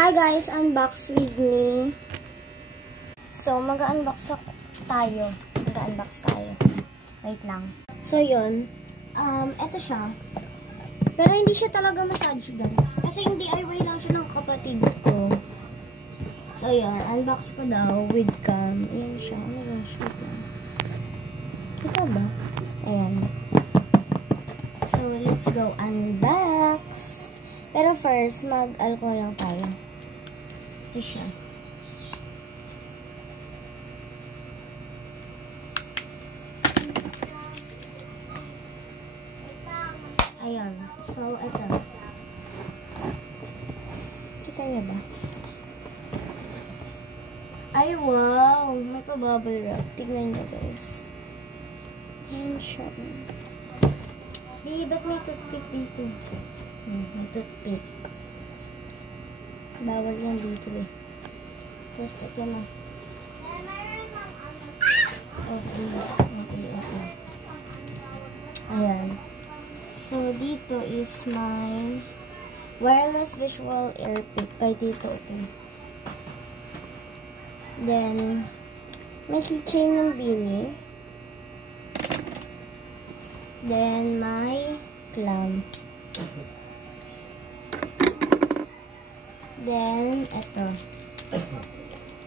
Hi guys, unbox with me. So, mag-unbox tayo. Mag-unbox tayo. Wait lang. So, yun. Eto siya. Pero hindi siya talaga massage gun. Kasi yung DIY lang siya ng kapatid ko. So, yun. Unbox ko daw with cam. Ayan siya. Oh my gosh, wait lang. Kita ba? Ayan. So, let's go unbox. Pero first, mag-alcohol lang tayo. Ito siya. Ayan. So, ito. Kita niya ba? Ay, wow! May pa-bubble wrap. Tignan niyo, guys. Ayan siya. Ba't may toothpick dito? May toothpick. Bawal yan dito eh. Tapos, ito na. Okay. Ayan. So, dito is my wireless visual ear pick kay Tito ito. Then, may keychain ng Bini. Then, my clamp. Then, ito.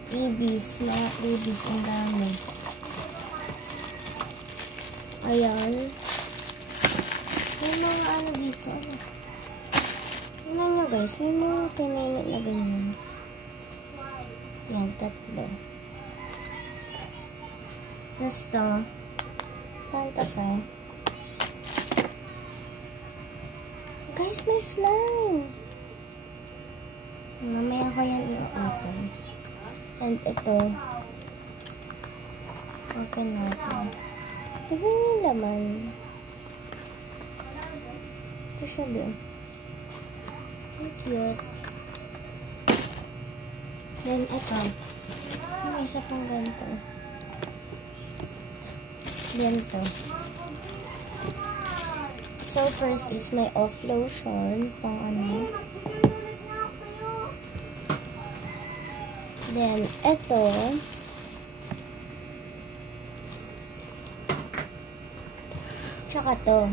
Babies. Mga babies. Ang dami. Ayan. May mga ano dito. Tingnan nyo guys. May mga kinainit na ganyan. Yan, tatlo. Tapos to. Pantasay. Guys, may slime! Mamaya ko yan i-open. And ito. Open natin. Tignan yung laman. Ito siya doon. Ang cute. Then ito. May isa pang ganito. Ganito. So first is my off lotion. Pang ano. Then, ito. Tsaka to.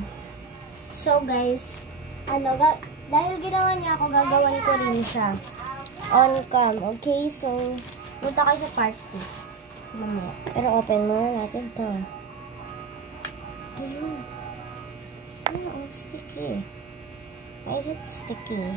So, guys, dahil ginawa niya ako, gagawan ko rin siya. On cam. Okay? So, punta kayo sa part 2. Mamaya. Pero open muna natin to. Ayun. Ayun, sticky. Why is it sticky?